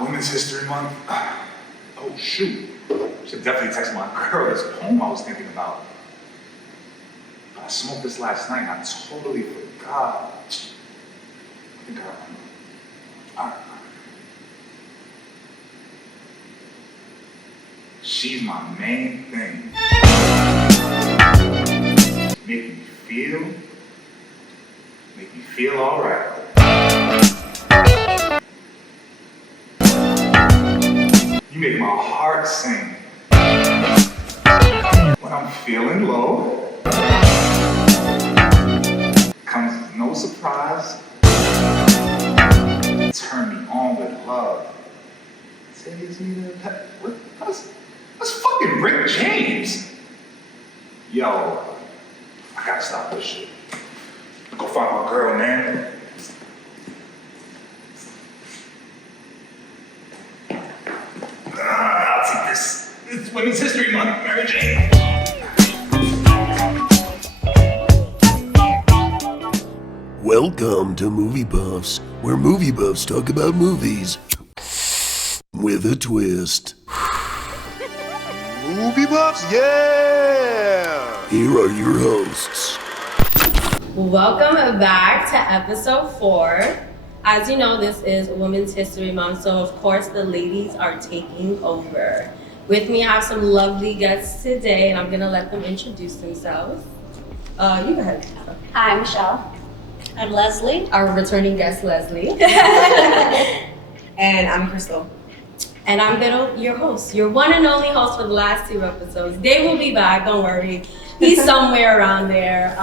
Women's History Month. Oh shoot. Should definitely text my girl this poem I was thinking about. I smoked this last night and I totally forgot. I think I remember. Alright. She's my main thing. Make me feel alright. You make my heart sing. When I'm feeling low, comes as no surprise. Turn me on with love. Says me to that's fucking Rick James. Yo, I gotta stop this shit. Go find my girl, man. I'll take this. It's Women's History Month, Mary Jane. Welcome to Movie Buffs, where movie buffs talk about movies with a twist. Movie Buffs, yeah! Here are your hosts. Welcome back to episode 4. As you know, this is Women's History Month, so of course the ladies are taking over. With me, I have some lovely guests today, and I'm gonna let them introduce themselves. You go ahead. Hi, I'm Michelle. I'm Leslie. Our returning guest, Leslie. And I'm Crystal. And I'm Vero, your host, your one and only host for the last 2 episodes. Dave will be back, don't worry. He's somewhere around there.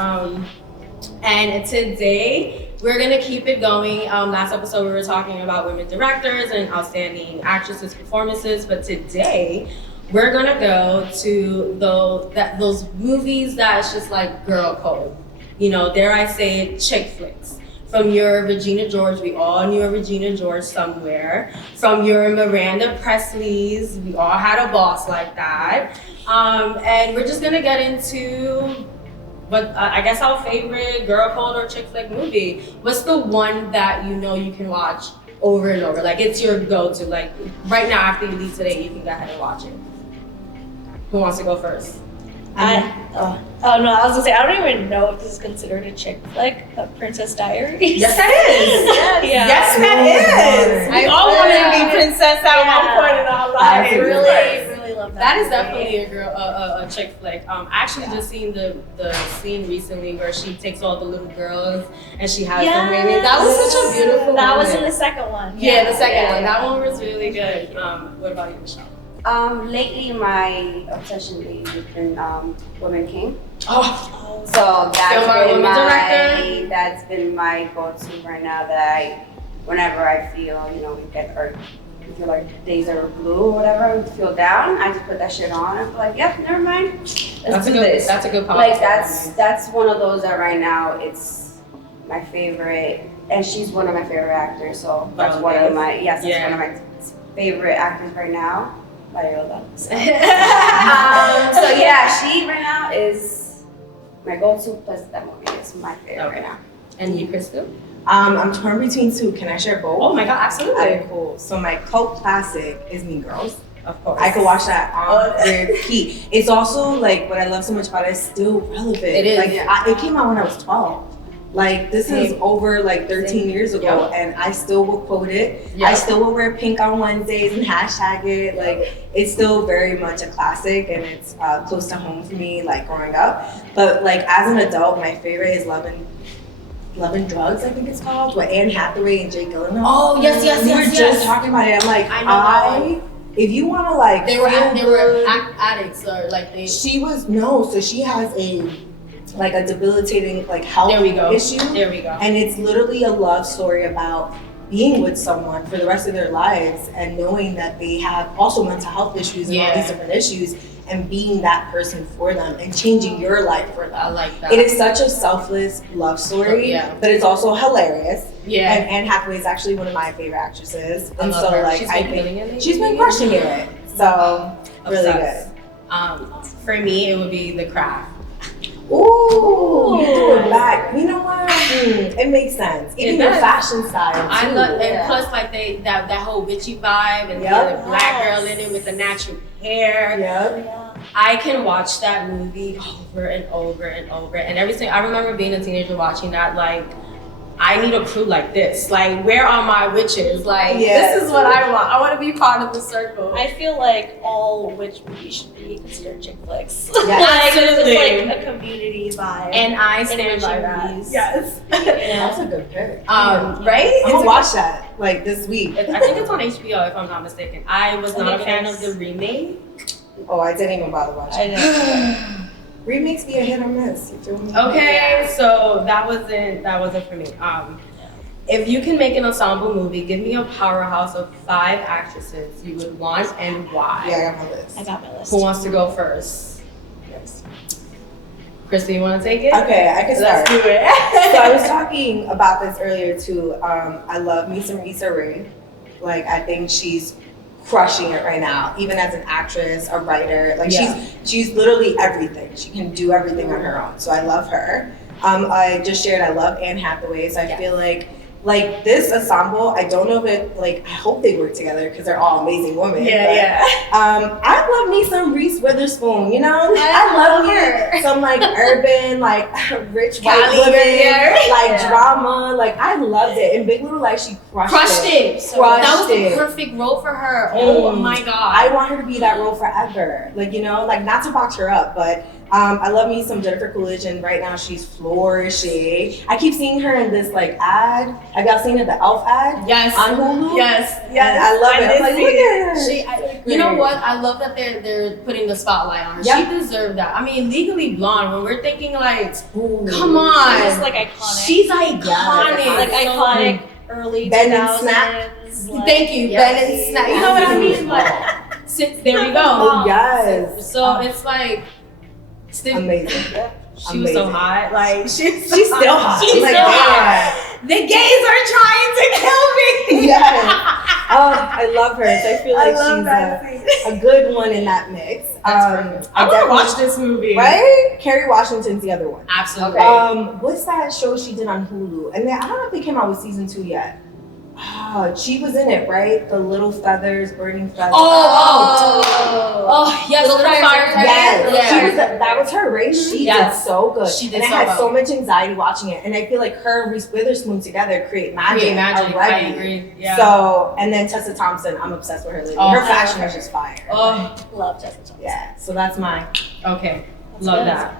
And today, we're gonna keep it going. Last episode, we were talking about women directors and outstanding actresses' performances, but today, we're gonna go to those movies that's just like girl code. You know, dare I say it, chick flicks. From your Regina George, we all knew a Regina George somewhere. From your Miranda Presley's, we all had a boss like that. And we're just gonna get into I guess our favorite girl code or chick flick movie. What's the one that you know you can watch over and over? Like it's your go-to. Like right now after you leave today, you can go ahead and watch it. Who wants to go first? No, I was gonna say, I don't even know if this is considered a chick flick, but Princess Diaries. Yes, that is. Yes, that is. We all wanted to be princess at one point in our lives. I really love that. That is definitely a chick flick. I actually just seen the scene recently where she takes all the little girls and she has them maybe. That was such a beautiful That was moment. in the second one. Yeah, the second one. That one was really good. What about you, Michelle? Lately my obsession lately has been Woman King. Oh, So director. that's been my go-to right now. Whenever I feel, I feel like days are blue or whatever, I feel down, I just put that shit on and feel like, yep, never mind. That's a good pop. Like that's one of those that right now it's my favorite, and she's one of my favorite actors. So that's one of my one of my favorite actors right now. Viola. So yeah, she right now is my go-to, plus that movie is my favorite right now. And you, Crystal? I'm torn between 2. Can I share both? Oh my god, absolutely. Okay, cool. So my cult classic is Mean Girls. Of course. I could watch that on repeat. It's also like what I love so much about it is still relevant. It is. Like it came out when I was 12. Like this is over like 13 years ago, and I still will quote it. I still will wear pink on Wednesdays and hashtag it. Like it's still very much a classic, and it's close to home for me, like growing up. But like as an adult, my favorite is Love and Drugs, I think it's called, with Anne Hathaway and Jake Gyllenhaal. Oh yes. We were just talking about it. I'm like, if you want to like, they were addicts or like they. She has a debilitating like health issue. There we go. And it's literally a love story about being with someone for the rest of their lives and knowing that they have also mental health issues and all these different issues, and being that person for them and changing your life for them. I like that. It is such a selfless love story, but it's also hilarious. Yeah. And Anne Hathaway is actually one of my favorite actresses. I And love so her. like she's been crushing it. So really good. For me, it would be The Craft. Ooh, you threw it back. You know what? it makes sense. Even It your does. fashion style too. I love, Yeah. and plus like that whole witchy vibe and Yep. the black girl in it with the natural hair. Yep. Yeah. I can watch that movie over and over and over. And I remember being a teenager watching that, like, I need a crew like this. Like, where are my witches? Like, Yes. this is what I want. I want to be part of the circle. I feel like all witch movies should be considered chick flicks. Yes. Like, there's Absolutely. like a community vibe. and I in stand witch by that. movies. Yes. You know? That's a good pick. Right? I'm gonna watch that like this week. I think it's on HBO if I'm not mistaken. I was I not a think it fan is. of the remake. Oh, I didn't even bother watching. I know. Remakes be a hit or miss. You feel me? Okay, so that wasn't for me. If you can make an ensemble movie, give me a powerhouse of 5 actresses you would want and why. Yeah, I got my list. I got my list. Who wants to go first? Yes. Krista, you want to take it? Okay, I can start. Let's do it. So I was talking about this earlier too. I love me some Issa Rae. Like I think she's crushing it right now, even as an actress, a writer. Like Yeah. she's literally everything. She can do everything on her own. So I love her. I just shared I love Anne Hathaway. So I feel like this ensemble, I don't know if it, like, I hope they work together because they're all amazing women. Yeah, but, I love me some Reese Witherspoon, you know? I love me some, like, urban, like, rich white Cali women, girl. like, Yeah. drama. Like, I loved it. In Big Little Lies, she crushed it. So Crushed that was the it. perfect role for her. Oh Mm. my god. I want her to be that role forever. Like, you know, like, not to box her up, but I love me some Jennifer Coolidge, and right now she's flourishing. I keep seeing her in this, like, ad. Have y'all seen it, the Elf ad? Yes. On Hulu? Yes. And I love it. I'm did like, see look it. at her. You know what? I love that they're putting the spotlight on her. Yep. She deserved that. I mean, Legally Blonde, when we're thinking like, Ooh. come on. She's like iconic. She's iconic. like iconic early Ben and 2000s. Snap. Like, Thank you, yeah. Ben and Snap. You know what I mean? Like, there we go. Oh, yes. So it's like, Amazing. she was so Amazing. hot. Like, she's She's still hot. She's Like, still hot. yeah. The gays are trying to kill me. Yes. Oh, I love her. So I feel like she's a good one in that mix. That's I want to definitely- watch this movie. Right? Kerry Washington's the other one. Absolutely. What's that show she did on Hulu? And then I don't know if they came out with season 2 yet. Oh, she was in it, right? The Little Feathers, Burning Feathers. Oh, yes, Little Fire. Yes, she was that was her, right? She Yes. did so good. She did and I so had well. so much anxiety watching it. And I feel like her and Reese Witherspoon together create magic. I already. agree. Yeah. So, and then Tessa Thompson, I'm obsessed with her lately. Oh, her I fashion love is just fire. Oh, Love Tessa Thompson. Yeah, so that's mine. okay. That's Love good. that.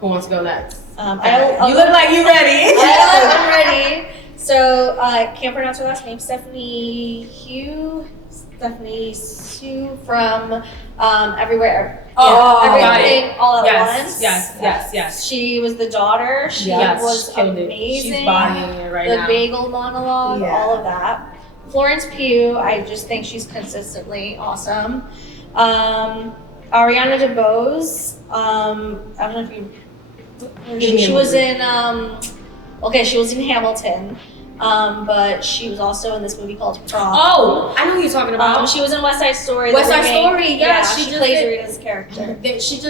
Who wants to go next? You look like you ready. I'm ready. So, I can't pronounce her last name. Stephanie Sue from Everywhere. Oh, Everything All at Once. Yes. She was the daughter. She was killed it. amazing. She's bodying it right The now. bagel monologue, Yeah. all of that. Florence Pugh, I just think she's consistently awesome. Ariana DeBose, I don't know if you. She was in she was in Hamilton, but she was also in this movie called Prom. Oh, I know who you're talking about. She was in West Side Story. West the Side remake. Story, yeah, she she just plays did- Rita's character. She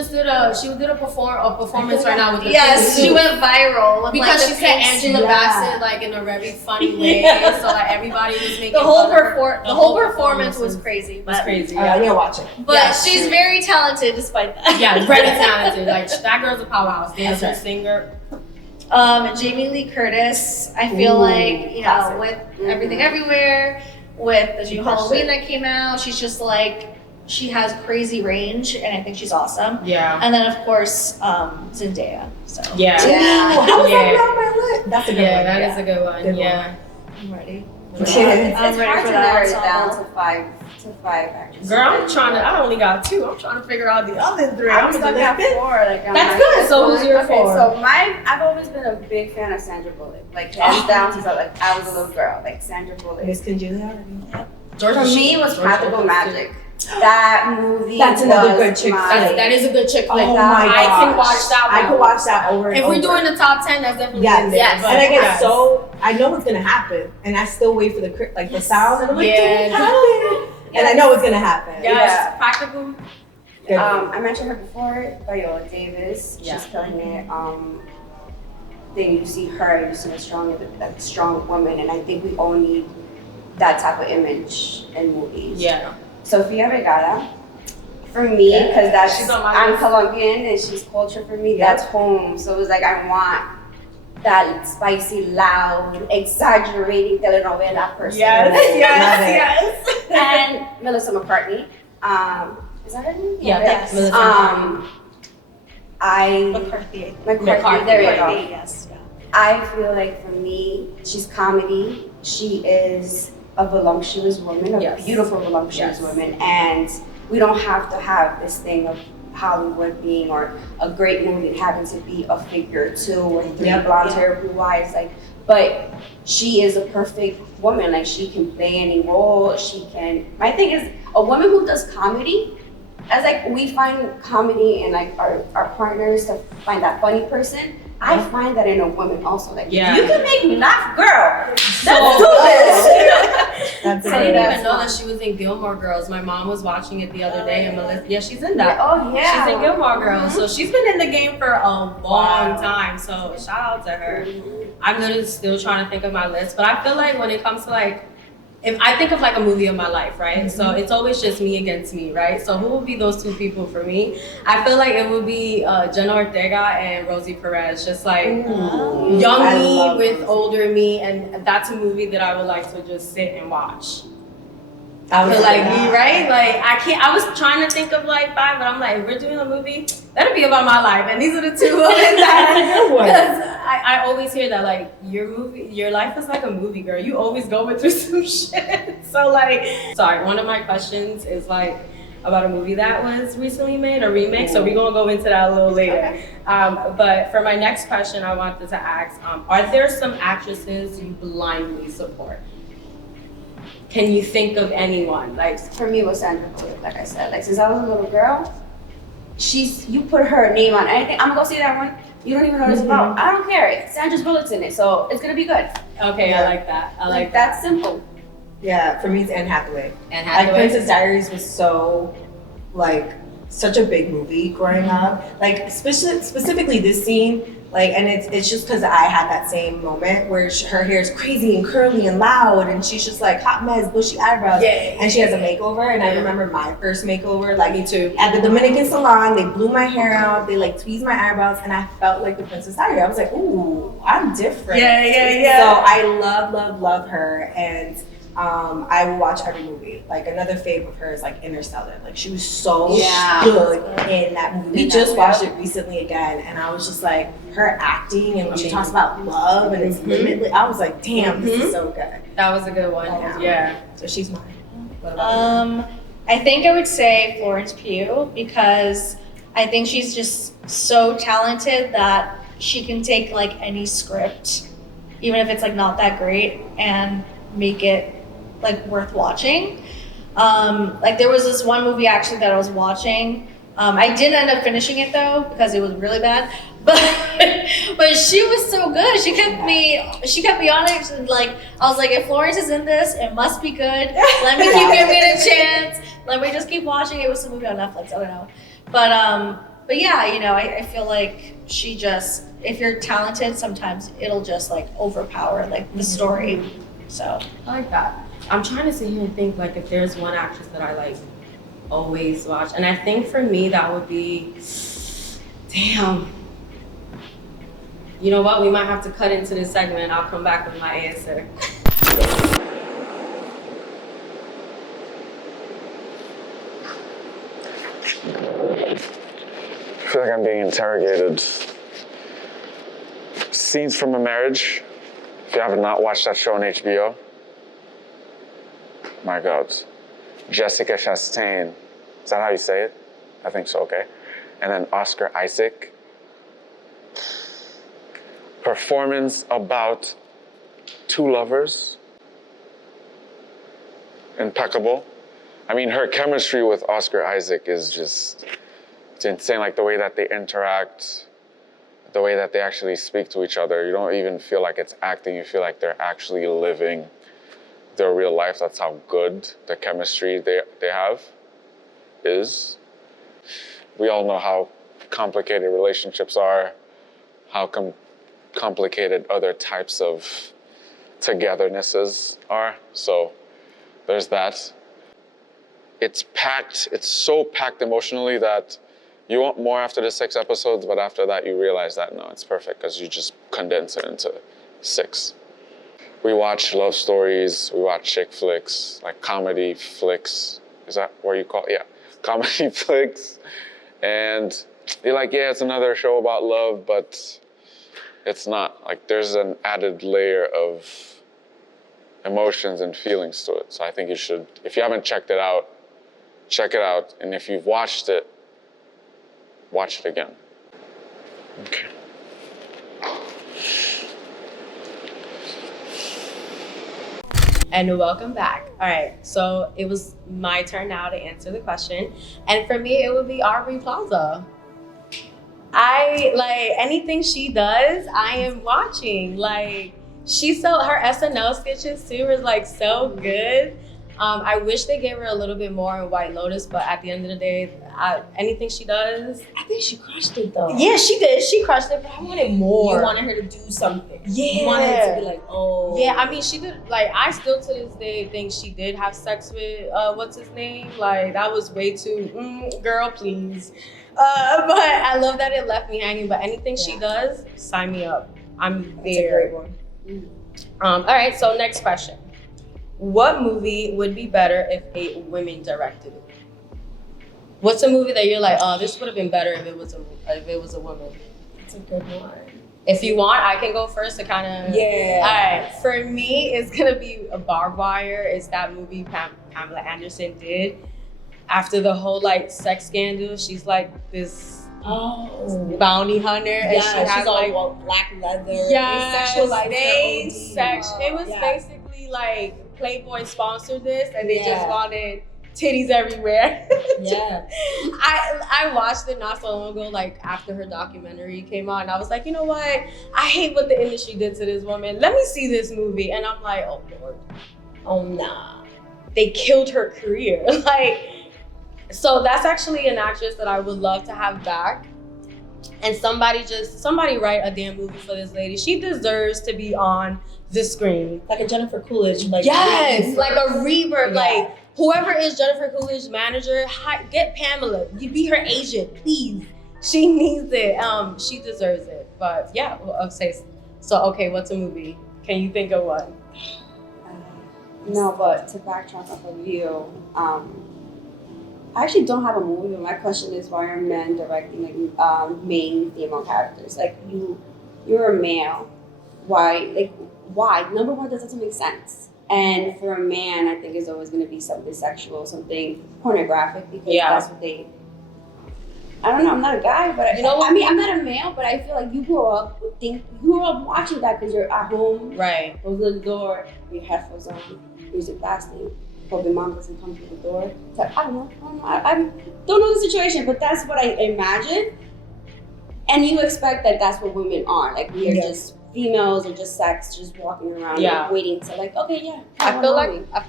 did a performance right now with the Yes, pink she suit. went viral with Because like, she the said pink Angela suit. Bassett like in a very funny way, Yeah. so like everybody was making The whole fun of her. the whole performance was crazy. was But, crazy. I need to watch it. but Yeah, she's she- very talented despite that. Yeah, very talented. Like that girl's a powerhouse, dancer, Okay. singer. And Jamie Lee Curtis, I feel Ooh, like, classic. with Everything Everywhere, with the She new crushed Halloween it. that came out, she's just like, she has crazy range, and I think she's awesome. Yeah. And then, of course, Zendaya. So Yeah. Ooh, how was Yeah. that on my list? That's a good Yeah, one. that is a good one. Good yeah. I'm ready. Yeah. I'm It's ready hard for to that narrow it down ensemble. to five actresses. Girl, I only got 2. I'm trying to figure out the other 3. I'm stuck at 4. Like, I'm That's like, good. So who's your okay, 4? So I've always been a big fan of Sandra Bullock. Like hands down since I was a little girl. Like Sandra Bullock. Miss Congeniality. Georgia For me, it was Practical Magic. That movie. That's another was good chick my- flick. That is a good chick flick. Oh my I can gosh. watch that one. I could watch that over and If over. we're doing the top 10, that's definitely Yes, in there. yes. but And I get yes. I know what's gonna happen, and I still wait for the sound, and I'm like, Yeah. don't happen. And I know it's gonna happen. Yes, Yeah. practical. Good. I mentioned her before, Viola Davis. Yeah. She's killing it. then you see her, you see a strong woman, and I think we all need that type of image in movies. Yeah. Sofia Vergara, for me, because She's on my I'm list. Colombian and she's culture for me. That's home. So it was like I want that spicy, loud, exaggerating telenovela person. Yes. And Melissa McCartney. Is that her name? Yeah, Yes. Melissa McCarthy. McCarthy. There you go. Yes. Yeah. I feel like for me, she's comedy. She is a voluptuous woman, a beautiful voluptuous woman, and we don't have to have this thing of Hollywood being or a great movie having to be a figure 2 or 3, blonde hair, blue eyes, like. But she is a perfect woman. Like she can play any role. She can. My thing is a woman who does comedy. As like we find comedy in like our partners to find that funny person. I find that in a woman also. Like you can make me laugh, girl. Let's do this. I didn't even know that she was in Gilmore Girls. My mom was watching it the other day, and Melissa, she's in that. Oh yeah, she's in Gilmore Girls. So she's been in the game for a long time. So shout out to her. I'm literally still trying to think of my list, but I feel like when it comes to like, if I think of like a movie of my life, right? So it's always just me against me, right? So who would be those 2 people for me? I feel like it would be Jenna Ortega and Rosie Perez, just like young me with older me, and that's a movie that I would like to just sit and watch. I feel like me, right? Like I was trying to think of like 5, but I'm like, if we're doing a movie, that'll be about my life, and these are the 2 women that because I always hear that like your life is like a movie, girl. You always going through some shit. So like, sorry, one of my questions is like about a movie that was recently made, a remake. So we're gonna go into that a little later. But for my next question, I wanted to ask: are there some actresses you blindly support? Can you think of anyone? Like for me, it was Sandra Bullock. Like I said, like since I was a little girl, you put her name on anything. I'm gonna go see that one. You don't even know what it's about. I don't care. Sandra Bullock's in it, so it's gonna be good. Okay, I like that. I like that's simple. Yeah, for me it's Anne Hathaway. Anne Hathaway. Like Princess Diaries was so like such a big movie growing up. Like specifically this scene. Like, and it's just because I had that same moment where her hair is crazy and curly and loud, and she's just like hot mess, bushy eyebrows, and she has a makeover. And I remember my first makeover, like me too, at the Dominican salon. They blew my hair out, they like tweezed my eyebrows, and I felt like the Princess Diary. I was like, ooh, I'm different. Yeah. So I love her, and I will watch every movie. Like another fave of hers, like Interstellar. Like she was so good in that movie. We just watched it recently again, and I was just like, her acting and when she talks about love and it's limitless. I was like, damn, this is so good. That was a good one. Yeah. So she's mine. I think I would say Florence Pugh because I think she's just so talented that she can take like any script, even if it's like not that great, and make it like worth watching. Like there was this one movie actually that I was watching. I didn't end up finishing it though because it was really bad. But she was so good. She kept me on it. And like I was like, if Florence is in this, it must be good. Let me keep giving it a chance. Let me just keep watching. It was a movie on Netflix. I don't know. But yeah, you know, I feel like she just, if you're talented, sometimes it'll just like overpower like the story. So I like that. I'm trying to sit here and think like if there's one actress that I like always watch, and I think for me that would be, damn. You know what? We might have to cut into this segment. I'll come back with my answer. I feel like I'm being interrogated. Scenes from a Marriage. If you have not watched that show on HBO, my God. Jessica Chastain. Is that how you say it? I think so, okay. And then Oscar Isaac. Performance about two lovers. Impeccable. I mean, her chemistry with Oscar Isaac is just, it's insane. Like the way that they interact, the way that they actually speak to each other. You don't even feel like it's acting. You feel like they're actually living their real life. That's how good the chemistry they have is. We all know how complicated relationships are, how complicated other types of togethernesses are. So there's that. It's so packed emotionally that you want more after the 6 episodes, but after that you realize that no, it's perfect because you just condense it into 6. We watch love stories, we watch chick flicks, like comedy flicks. Is that what you call it? Yeah, comedy flicks. And you're like, yeah, it's another show about love, but it's not. Like, there's an added layer of emotions and feelings to it. So I think you should, if you haven't checked it out, check it out. And if you've watched it, watch it again. Okay. And welcome back. All right, so it was my turn now to answer the question. And for me, it would be Aubrey Plaza. I like anything she does, I am watching. Like, her SNL sketches too is like so good. I wish they gave her a little bit more in White Lotus, but at the end of the day, anything she does, I think she crushed it though. yeah, she did. She crushed it, but I wanted more. You wanted her to do something. Yeah. You wanted it to be like, oh. Yeah, I mean, she did, like, I still to this day think she did have sex with, what's his name? Like, that was way too, girl, please. But I love that it left me hanging, but anything she does, sign me up. I'm there. That's a great one. All right, so next question. What movie would be better if 8 women directed it? What's a movie that you're like, oh, this would have been better if it was a woman? That's a good one. If you want, I can go first to kind of. Yeah. All right. For me, it's gonna be a Barbed Wire. It's that movie Pamela Anderson did after the whole like sex scandal. She's like this bounty hunter, and she has she's all like black leather. yes, they it was basically like Playboy sponsored this, and they just wanted titties everywhere. Yeah. I watched it not so long ago, like after her documentary came out, and I was like, you know what? I hate what the industry did to this woman. Let me see this movie. And I'm like, oh Lord. Oh nah. They killed her career. Like, so that's actually an actress that I would love to have back. And somebody write a damn movie for this lady. She deserves to be on the screen. Like a Jennifer Coolidge. Like, yes, like a rebirth. Like, whoever is Jennifer Coolidge's manager, get Pamela. You be her agent, please. She needs it. She deserves it. But yeah, I'll say so. Okay, what's a movie? Can you think of one? No, but to backtrack off of you, I actually don't have a movie, but my question is, why are men directing like main female characters? Like you're a male. Why? Number one, that doesn't make sense. And for a man, I think it's always going to be something sexual, something pornographic, because that's what they. I don't know. I'm not a guy, but you know what? I mean, I'm not a male, but I feel like you grew up watching that because you're at home, right? Close the door, your headphones on, music blasting. Hope your mom doesn't come through the door. So, I don't know. I don't know the situation, but that's what I imagine. And you expect that that's what women are. Like, we are just females or just sex, just walking around like, waiting to like, okay, I feel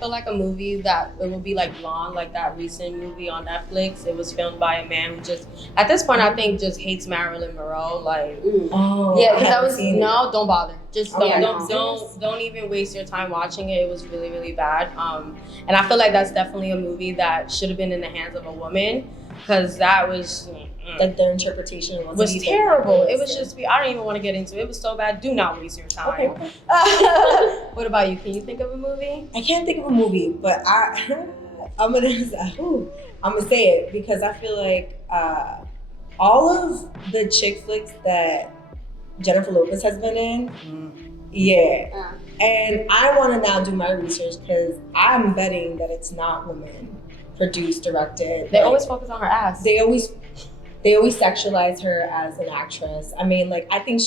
like a movie that it will be like Blonde, like that recent movie on Netflix. It was filmed by a man who just, at this point, I think just hates Marilyn Monroe. Like, because that was don't bother. Just don't even waste your time watching it. It was really, really bad. And I feel like that's definitely a movie that should have been in the hands of a woman, because that was. Like their interpretation was terrible. It was just, I don't even want to get into it. It was so bad. Do not waste your time. Okay. What about you? Can you think of a movie? I can't think of a movie, but I'm gonna say it because I feel like all of the chick flicks that Jennifer Lopez has been in, and I want to now do my research because I'm betting that it's not women produced, directed. They always focus on her ass. They always sexualize her as an actress. I mean, like, I think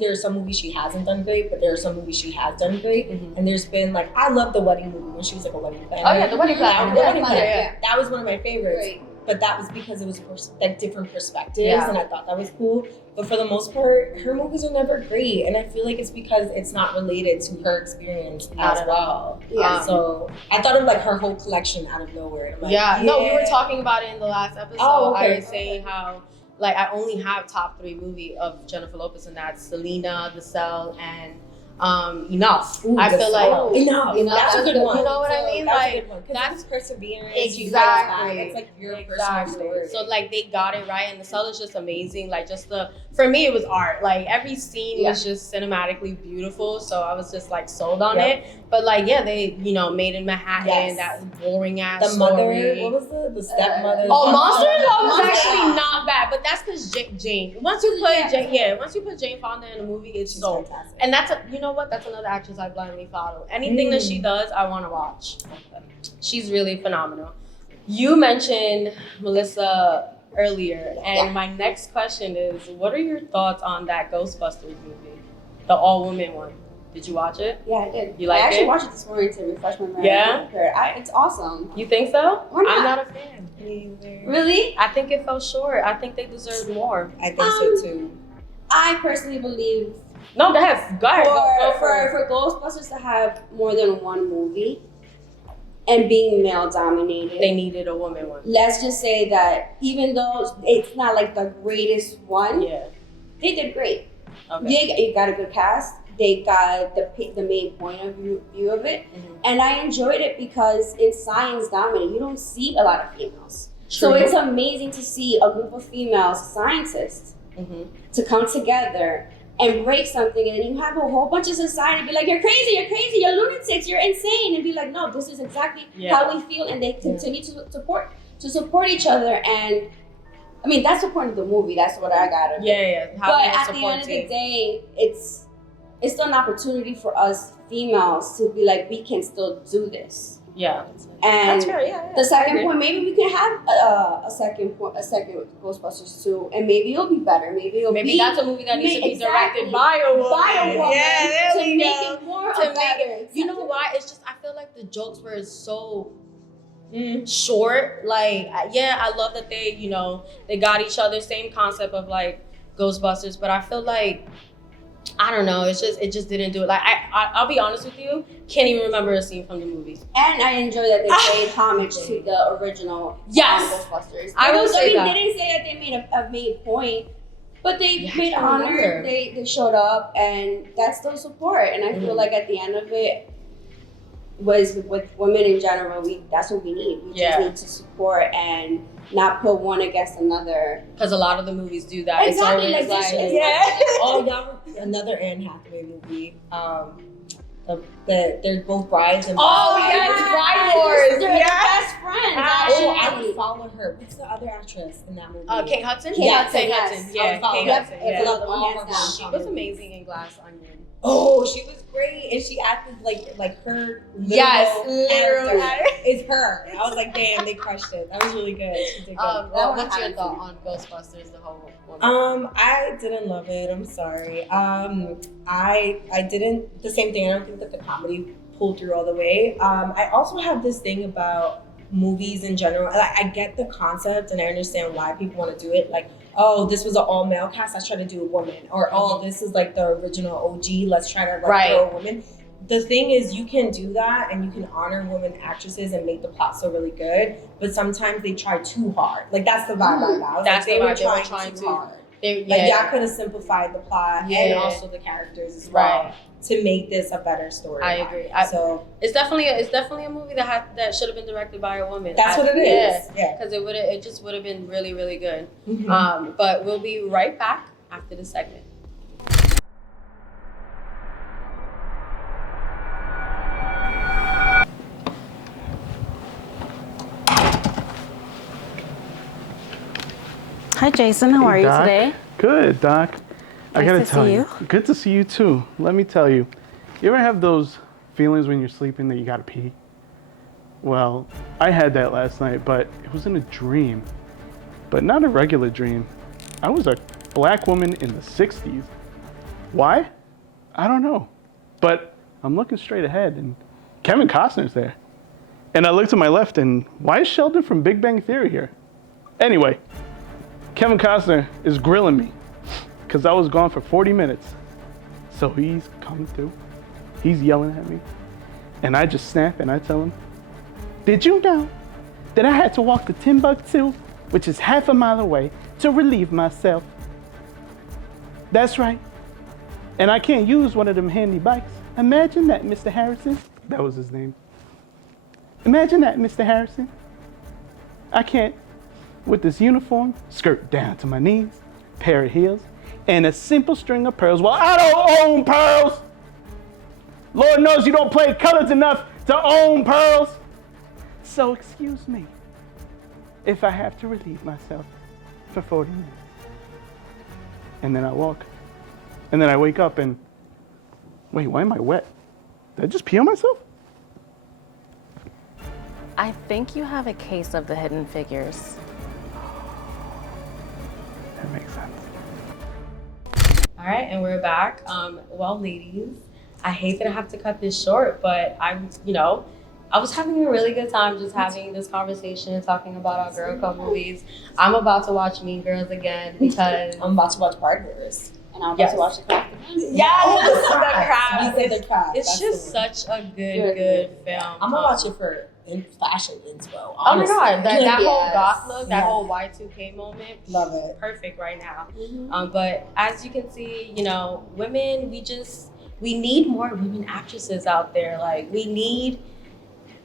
there are some movies she hasn't done great, but there are some movies she has done great. Mm-hmm. And there's been, like, I love The Wedding movie when she was like a wedding planner. Oh yeah, The Wedding Planner. That was one of my favorites. Right. But that was because it was like different perspectives, and I thought that was cool. But for the most part, her movies are never great, and I feel like it's because it's not related to her experience as well. Yeah. So I thought of like her whole collection out of nowhere. I'm like, no, we were talking about it in the last episode. Oh, okay. I was saying how like I only have top 3 movie of Jennifer Lopez, and that's Selena, The Cell, and Enough. Ooh, I feel like Enough. That's a good one. You know what I mean? Like that's perseverance. Exactly. It's like your personal story. So like they got it right, and The Cell is just amazing. Like just for me, it was art. Like every scene was just cinematically beautiful. So I was just like sold on it. But like they Made in Manhattan, that boring ass the mother. story. What was the stepmother? Monster in Law was actually not bad, but that's because Jane. Once you put Jane Fonda in a movie, it's so fantastic. And that's that's another actress I blindly follow. Anything that she does, I want to watch. She's really phenomenal. You mentioned Melissa earlier, and my next question is, what are your thoughts on that Ghostbusters movie, the all-woman one? Did you watch it? Yeah, I did. You like it? I actually watched it this morning to refresh my memory. Yeah? It's awesome. You think so? Why not? I'm not a fan. Really? I think it fell short. I think they deserved more. I think so too. I personally believe No, go ahead. For Ghostbusters to have more than one movie and being male dominated, they needed a woman one. Let's just say that even though it's not like the greatest one, they did great. Okay. They got a good cast. They got the main point of view of it, and I enjoyed it because it's science dominated. You don't see a lot of females, so it's amazing to see a group of female scientists to come together and break something, and then you have a whole bunch of society be like, you're crazy, you're lunatics, you're insane, and be like, no, this is exactly how we feel, and they continue to support each other. And I mean, that's the point of the movie. That's what I got. But at the end of the day, it's still an opportunity for us females to be like, we can still do this. Yeah. And that's fair, the second point, maybe we can have a second Ghostbusters 2, and maybe it'll be better. Maybe that's a movie that needs to be directed by a woman. To make it more better. You know why? It's just I feel like the jokes were so short. Like I love that they got each other, same concept of like Ghostbusters, but I feel like I don't know. It just didn't do it. Like I'll be honest with you, can't even remember a scene from the movies. And I enjoy that they paid homage to the original Ghostbusters. I will say that. They didn't say that they made a made point, but they made honor. They showed up, and that's still support. And I feel like at the end of it, was with women in general, that's what we need. We just need to support and not put one against another. Because a lot of the movies do that. Exactly. It's always y'all, another Anne Hathaway movie. They're both brides and Bride Wars. They're the best friends. I would follow her. What's the other actress in that movie? Kate Hudson? Kate Hudson. Yeah, Kate Hudson. Yeah. She was amazing in Glass Onion. Oh, she was great, and she acted like her literal character is her. I was like, damn, they crushed it. That was really good. She did good. What's your thought on Ghostbusters, the whole one? I didn't love it. I'm sorry. I didn't. The same thing. I don't think that the comedy pulled through all the way. I also have this thing about movies in general. I get the concept, and I understand why people want to do it. Like, oh, this was an all male cast, let's try to do a woman. Or oh, this is like the original OG, let's try to throw a woman. The thing is, you can do that, and you can honor women actresses and make the plot so really good. But sometimes they try too hard. Like that's the vibe I got. That's like, they were trying too hard. Y'all could have simplified the plot and also the characters as well to make this a better story. I agree. So it's definitely a movie that should have been directed by a woman. That's what it is. Yeah, because it just would have been really, really good. But we'll be right back after the segment. Hi, Jason. How are you Doc. today? Good, Doc. I gotta Nice to tell see you. Good to see you too. Let me tell you. You ever have those feelings when you're sleeping that you gotta pee? Well, I had that last night, but it was in a dream. But not a regular dream. I was a black woman in the 60s. Why? I don't know. But I'm looking straight ahead and Kevin Costner's there. And I look to my left and why is Sheldon from Big Bang Theory here? Anyway, Kevin Costner is grilling me because I was gone for 40 minutes. So he's coming through. He's yelling at me. And I just snap and I tell him, did you know that I had to walk to Timbuktu, which is half a mile away, to relieve myself. That's right. And I can't use one of them handy bikes. Imagine that, Mr. Harrison. That was his name. Imagine that, Mr. Harrison. I can't, with this uniform, skirt down to my knees, pair of heels, and a simple string of pearls. Well, I don't own pearls. Lord knows you don't play colors enough to own pearls. So excuse me if I have to relieve myself for 40 minutes. And then I walk. And then I wake up and, wait, why am I wet? Did I just pee on myself? I think you have a case of the hidden figures. That makes sense. All right, and we're back. Well, ladies, I hate that I have to cut this short, but I was having a really good time just having this conversation, talking about our girl code movies. I'm about to watch Mean Girls again because I'm about to watch Partners. And I'm about to watch The Craft again. yes, The Craft. The Craft. It's That's just the one. such a good film. I'm gonna watch it for fashion inspo. Oh my Honestly. god, that whole Yes. goth look, that Yes. whole Y2K moment, Love it. perfect right now. But as you can see, women, we need more women actresses out there. Like we need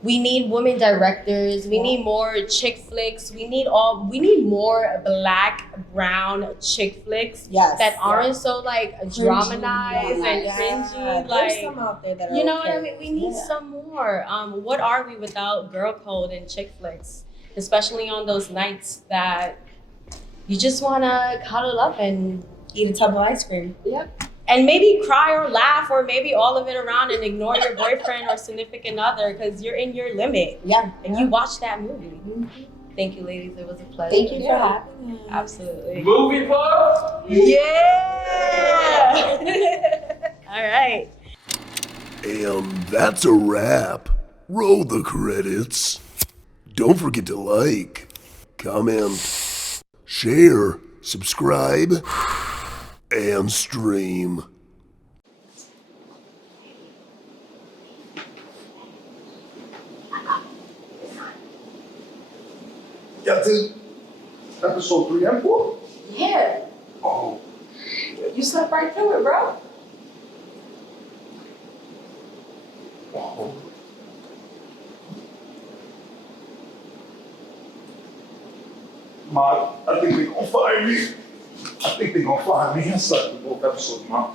women directors. We need more chick flicks. We need more black, brown chick flicks that aren't so like dramatized and cringy. Like there's some out there that are you know what I okay. mean? We need some more. What are we without girl code and chick flicks? Especially on those nights that you just wanna cuddle up and Eat a tub of ice cream. Yep. And maybe cry or laugh or maybe all of it around and ignore your boyfriend or significant other because you're in your limit. Yeah. And you watched that movie. Thank you, ladies. It was a pleasure. Thank you for having me. Absolutely. Movie buff? Yeah! All right. And that's a wrap. Roll the credits. Don't forget to like, comment, share, subscribe, and stream. Got to episode 3 and 4? Yeah. Oh, You slept right through it, bro. oh. Ma, I think they're gonna find me. I think they're gonna find me in Sutton both episodes, Ma.